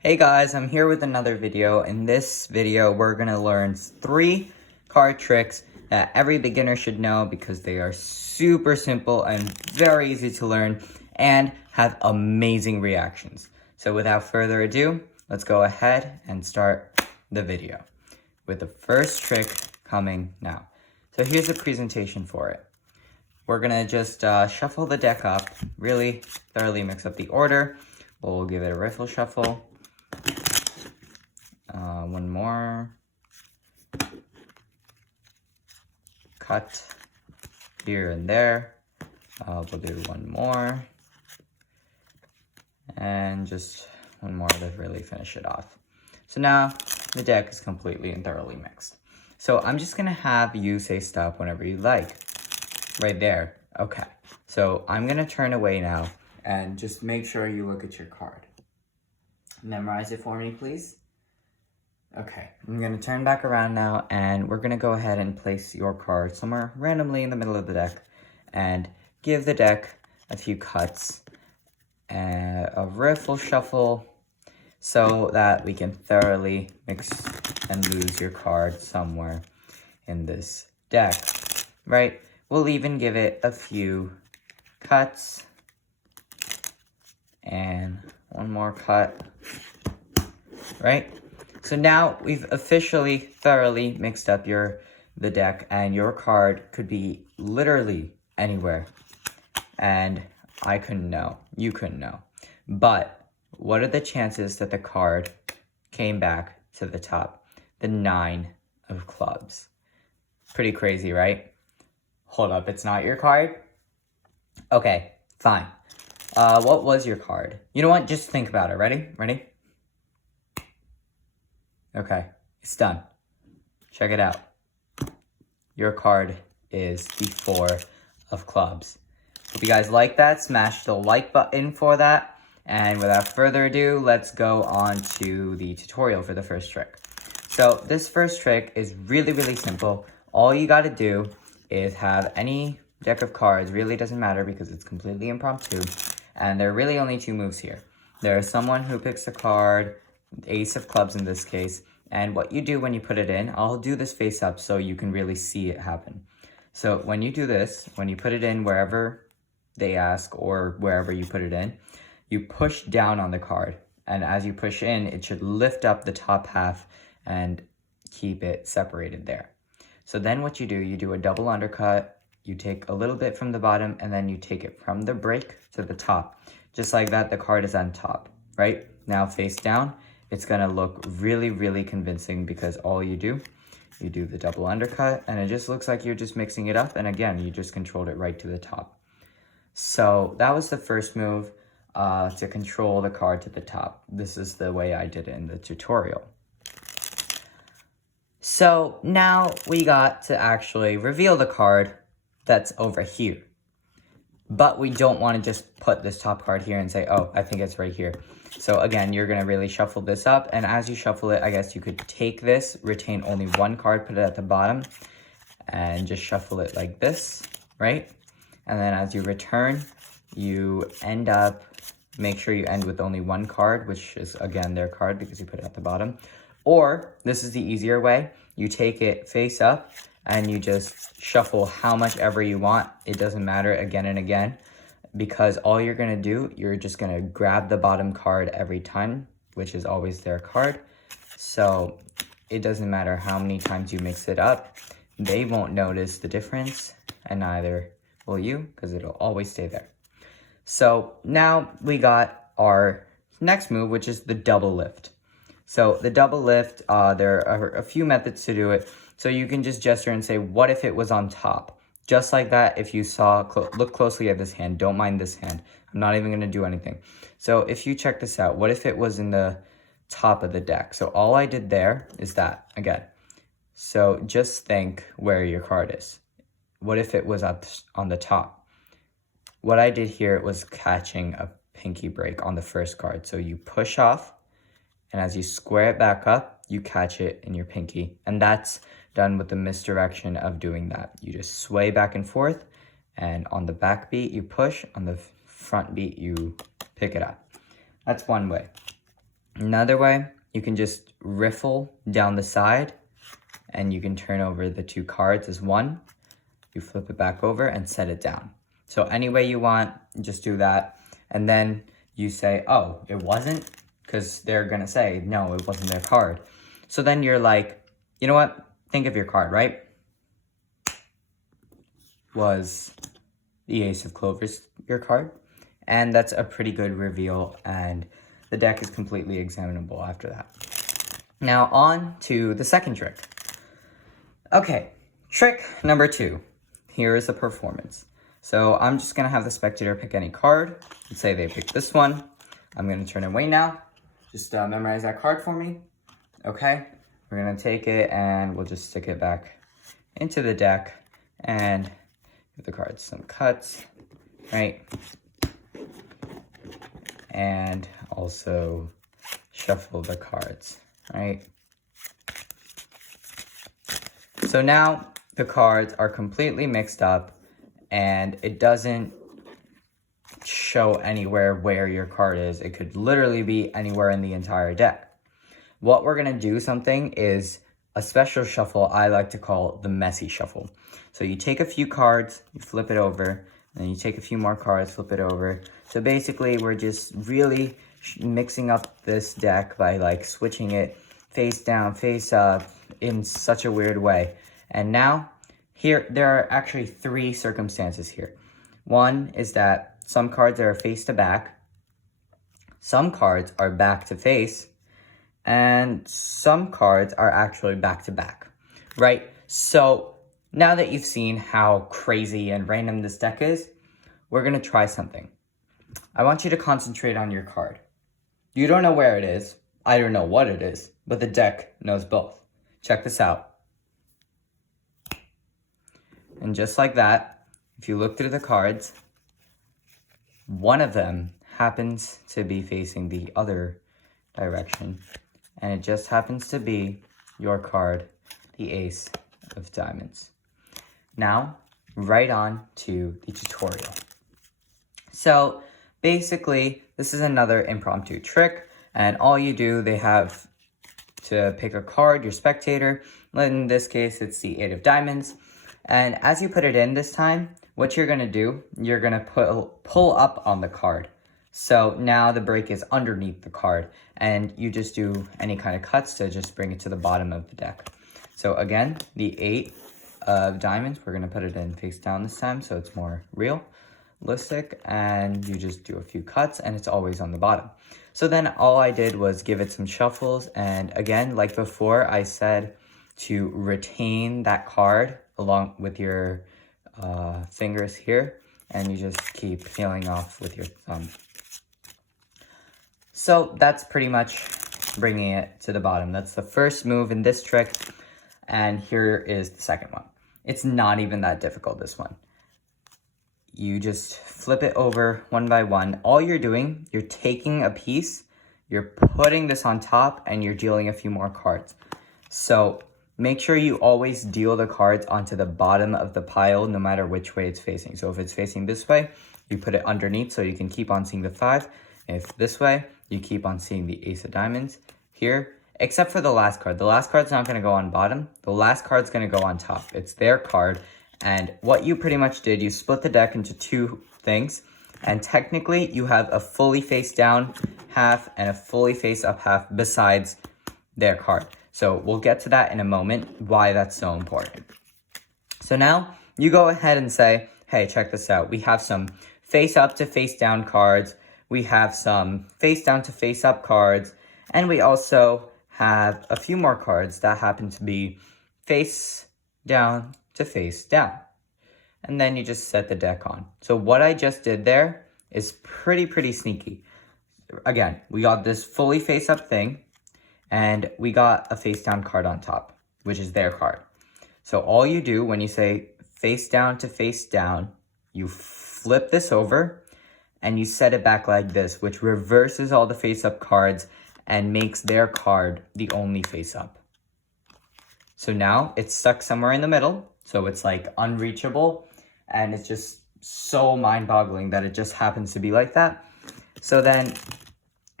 Hey guys, I'm here with another video. In this video, we're going to learn 3 card tricks that every beginner should know because they are super simple and very easy to learn and have amazing reactions. So without further ado, let's go ahead and start the video with the first trick coming now. So here's the presentation for it. We're going to just shuffle the deck up, really thoroughly mix up the order. We'll give it a riffle shuffle. One more. Cut here and there. We'll do one more. And just one more to really finish it off. So now the deck is completely and thoroughly mixed. So I'm just going to have you say stop whenever you like. Right there. Okay. So I'm going to turn away now and just make sure you look at your card. Memorize it for me, please. Okay, I'm going to turn back around now, and we're going to go ahead and place your card somewhere randomly in the middle of the deck, and give the deck a few cuts, and a riffle shuffle, so that we can thoroughly mix and lose your card somewhere in this deck, right? We'll even give it a few cuts, and one more cut, right? So now we've officially thoroughly mixed up the deck, and your card could be literally anywhere. And I couldn't know. You couldn't know. But what are the chances that the card came back to the top? The 9 of clubs. Pretty crazy, right? Hold up, it's not your card? Okay, fine. What was your card? You know what? Just think about it. Ready? Ready? Okay, it's done. Check it out. Your card is the 4 of clubs. Hope you guys like that. Smash the like button for that. And without further ado, let's go on to the tutorial for the first trick. So this first trick is really, really simple. All you got to do is have any deck of cards. Really doesn't matter because it's completely impromptu. And there are really only 2 moves here. There is someone who picks a card, Ace of clubs in this case, and what you do when you put it in, I'll do this face up so you can really see it happen. So when you do this, when you put it in wherever they ask or wherever you put it in, you push down on the card, and as you push in, it should lift up the top half and keep it separated there. So then what you do a double undercut, you take a little bit from the bottom, and then you take it from the break to the top. Just like that, the card is on top, right? Now face down. It's going to look really, really convincing because all you do the double undercut, and it just looks like you're just mixing it up. And again, you just controlled it right to the top. So that was the first move to control the card to the top. This is the way I did it in the tutorial. So now we got to actually reveal the card that's over here. But we don't want to just put this top card here and say, oh, I think it's right here. So again, you're going to really shuffle this up. And as you shuffle it, I guess you could take this, retain only 1 card, put it at the bottom, and just shuffle it like this, right? And then as you return, you end up, make sure you end with only 1 card, which is, again, their card because you put it at the bottom. Or, this is the easier way, you take it face up, and you just shuffle how much ever you want. It doesn't matter again and again. Because all you're going to do, you're just going to grab the bottom card every time, which is always their card. So it doesn't matter how many times you mix it up. They won't notice the difference, and neither will you, because it'll always stay there. So now we got our next move, which is the double lift. So the double lift, there are a few methods to do it. So you can just gesture and say, what if it was on top? Just like that, if you saw, look closely at this hand. Don't mind this hand. I'm not even going to do anything. So if you check this out, what if it was in the top of the deck? So all I did there is that, again. So just think where your card is. What if it was on the top? What I did here was catching a pinky break on the first card. So you push off, and as you square it back up, you catch it in your pinky. And that's done with the misdirection of doing that. You just sway back and forth, and on the back beat you push, on the front beat you pick it up. That's one way. Another way, you can just riffle down the side and you can turn over the 2 cards as one. You flip it back over and set it down. So any way you want, just do that. And then you say, oh, it wasn't? Because they're going to say, no, it wasn't their card. So then you're like, you know what? Think of your card, right? Was the Ace of Clovers your card? And that's a pretty good reveal, and the deck is completely examinable after that. Now on to the second trick. Okay, trick number 2. Here is the performance. So I'm just gonna have the spectator pick any card. Let's say they pick this one. I'm gonna turn it away now. Just memorize that card for me. Okay, we're gonna take it and we'll just stick it back into the deck and give the cards some cuts, right? And also shuffle the cards, right? So now the cards are completely mixed up and it doesn't show anywhere where your card is. It could literally be anywhere in the entire deck. What we're gonna do something is a special shuffle I like to call the messy shuffle. So you take a few cards, you flip it over, and then you take a few more cards, flip it over. So basically we're just really mixing up this deck by like switching it face down, face up in such a weird way. And now here, there are actually 3 circumstances here. One is that some cards are face to back, some cards are back to face, and some cards are actually back to back, right? So now that you've seen how crazy and random this deck is, we're gonna try something. I want you to concentrate on your card. You don't know where it is, I don't know what it is, but the deck knows both. Check this out. And just like that, if you look through the cards, one of them happens to be facing the other direction. And it just happens to be your card, the Ace of Diamonds. Now, right on to the tutorial. So basically, this is another impromptu trick. And all you do, they have to pick a card, your spectator. In this case, it's the 8 of Diamonds. And as you put it in this time, what you're going to do, you're going to pull up on the card. So now the break is underneath the card, and you just do any kind of cuts to just bring it to the bottom of the deck. So again, the 8 of Diamonds, we're going to put it in face down this time so it's more realistic, and you just do a few cuts and it's always on the bottom. So then all I did was give it some shuffles, and again, like before, I said to retain that card along with your fingers here, and you just keep peeling off with your thumb. So that's pretty much bringing it to the bottom. That's the first move in this trick, and here is the second one. It's not even that difficult, this one. You just flip it over one by one. All you're doing, you're taking a piece, you're putting this on top, and you're dealing a few more cards. So make sure you always deal the cards onto the bottom of the pile, no matter which way it's facing. So if it's facing this way, you put it underneath so you can keep on seeing the 5. If this way, you keep on seeing the Ace of Diamonds here, except for the last card. The last card's not going to go on bottom. The last card's going to go on top. It's their card. And what you pretty much did, you split the deck into 2 things. And technically, you have a fully face down half and a fully face up half besides their card. So we'll get to that in a moment, why that's so important. So now you go ahead and say, hey, check this out. We have some face up to face down cards. We have some face down to face up cards. And we also have a few more cards that happen to be face down to face down. And then you just set the deck on. So what I just did there is pretty sneaky. Again, we got this fully face up thing, and we got a face down card on top, which is their card. So all you do when you say face down to face down, you flip this over and you set it back like this, which reverses all the face up cards and makes their card the only face up. So now it's stuck somewhere in the middle. So it's like unreachable, and it's just so mind-boggling that it just happens to be like that. So then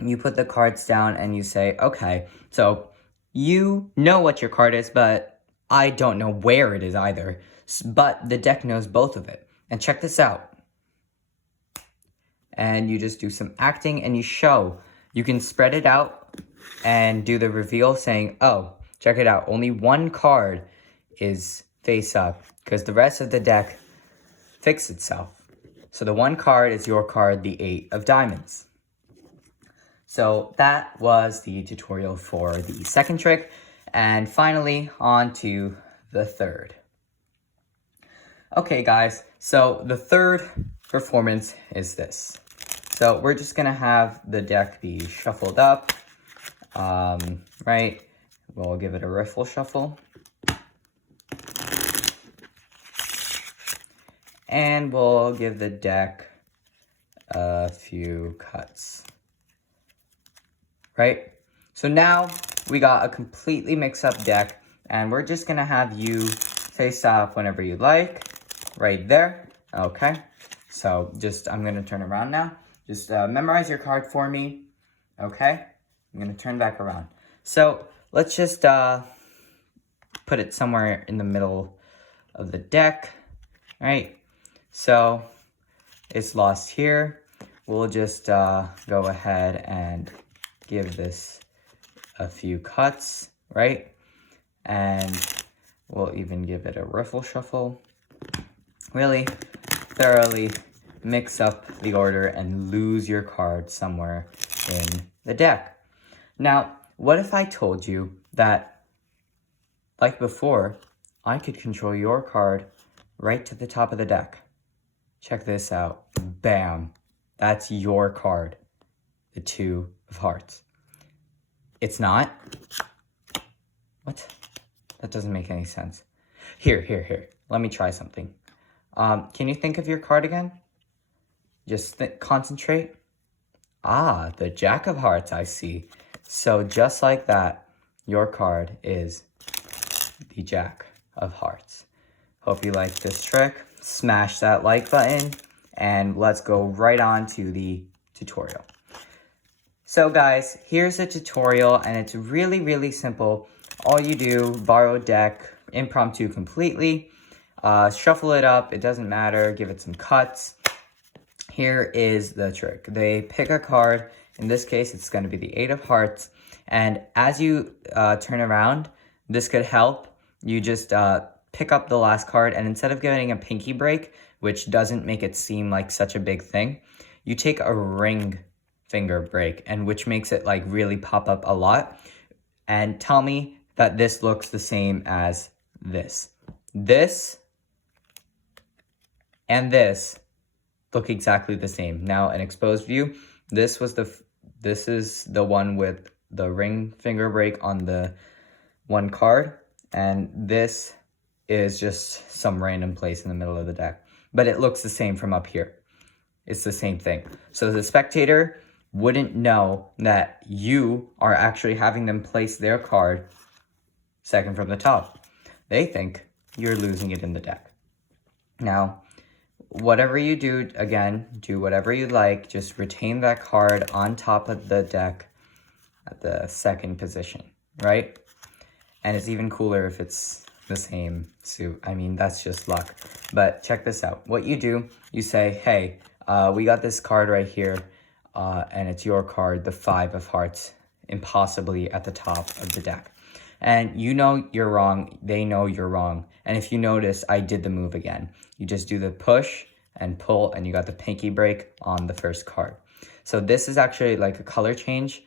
you put the cards down and you say, okay, so you know what your card is, but I don't know where it is either. But the deck knows both of it. And check this out. And you just do some acting and you show. You can spread it out and do the reveal saying, oh, check it out. Only one card is face up because the rest of the deck fixed itself. So the one card is your card, the 8 of diamonds. So that was the tutorial for the second trick. And finally, on to the third. Okay, guys, so the third performance is this. So we're just gonna have the deck be shuffled up, right? We'll give it a riffle shuffle. And we'll give the deck a few cuts, right? So now we got a completely mixed up deck, and we're just gonna have you face off whenever you like, right there, okay? So I'm gonna turn around now. Just memorize your card for me, okay? I'm gonna turn back around. So let's just put it somewhere in the middle of the deck, right? So it's lost here. We'll just go ahead and give this a few cuts, right? And we'll even give it a riffle shuffle. Really thoroughly mix up the order and lose your card somewhere in the deck. Now, what if I told you that, like before, I could control your card right to the top of the deck? Check this out. Bam. That's your card. The 2 of hearts. It's not? What? That doesn't make any sense. Here. Let me try something. Can you think of your card again? Just concentrate. Ah, the Jack of Hearts, I see. So just like that, your card is the Jack of Hearts. Hope you like this trick. Smash that like button, and let's go right on to the tutorial. So guys, here's a tutorial, and it's really, really simple. All you do, borrow deck, impromptu completely, shuffle it up, it doesn't matter, give it some cuts. Here is the trick. They pick a card. In this case, it's going to be the 8 of hearts. And as you turn around, this could help. You just pick up the last card, and instead of getting a pinky break, which doesn't make it seem like such a big thing, you take a ring finger break, and which makes it like really pop up a lot. And tell me that this looks the same as this. This and this look exactly the same. Now, an exposed view, this is the one with the ring finger break on the one card, and this is just some random place in the middle of the deck. But it looks the same from up here. It's the same thing. So the spectator wouldn't know that you are actually having them place their card second from the top. They think you're losing it in the deck. Now, whatever you do, again, do whatever you like. Just retain that card on top of the deck at the second position, right? And it's even cooler if it's the same suit. I mean, that's just luck. But check this out. What you do, you say, hey, we got this card right here, and it's your card, the 5 of hearts, impossibly at the top of the deck. And you know you're wrong, they know you're wrong. And if you notice, I did the move again. You just do the push and pull, and you got the pinky break on the first card. So this is actually like a color change.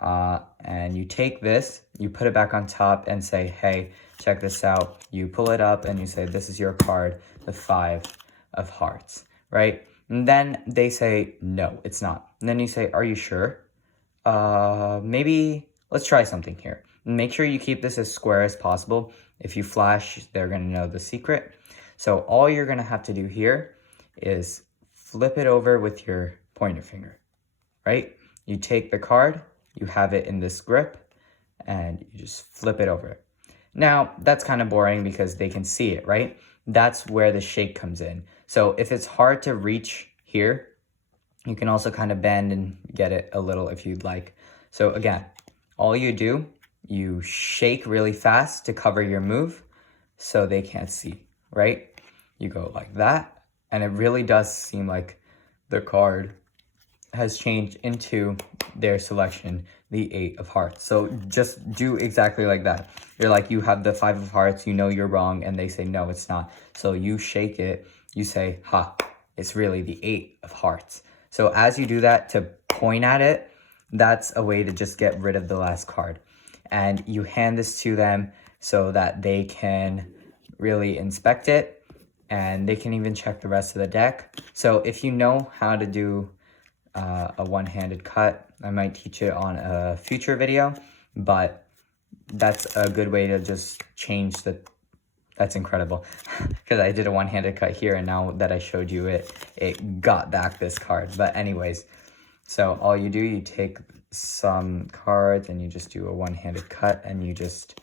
And you take this, you put it back on top and say, hey, check this out. You pull it up and you say, this is your card, the 5 of hearts, right? And then they say, no, it's not. And then you say, are you sure? Maybe let's try something here. Make sure you keep this as square as possible. If you flash, they're going to know the secret. So all you're going to have to do here is flip it over with your pointer finger, right? You take the card, you have it in this grip, and you just flip it over. Now, that's kind of boring because they can see it, right? That's where the shake comes in. So if it's hard to reach here, You can also kind of bend and get it a little if you'd like. So again, all you do, you shake really fast to cover your move so they can't see, right? You go like that, and it really does seem like the card has changed into their selection, the 8 of hearts. So just do exactly like that. You're like, you have the 5 of hearts, you know you're wrong, and they say, no, it's not. So you shake it, you say, ha, it's really the 8 of hearts. So as you do that, to point at it, that's a way to just get rid of the last card. And you hand this to them so that they can really inspect it, and they can even check the rest of the deck. So if you know how to do a one-handed cut, I might teach it on a future video, but that's a good way to just change the... That's incredible, because I did a one-handed cut here, and now that I showed you it, it got back this card. But anyways, so all you do, you take some cards and you just do a one-handed cut, and you just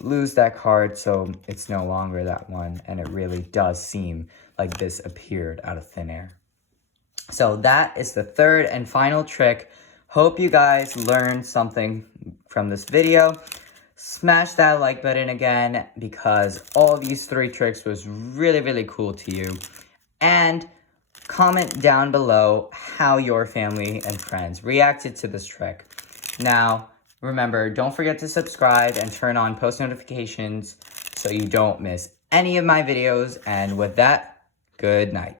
lose that card, so it's no longer that one, and it really does seem like this appeared out of thin air. So that is the third and final trick. Hope you guys learned something from this video. Smash that like button again, because all these 3 tricks was really, really cool to you. And comment down below how your family and friends reacted to this trick. Now, remember, don't forget to subscribe and turn on post notifications so you don't miss any of my videos. And with that, good night.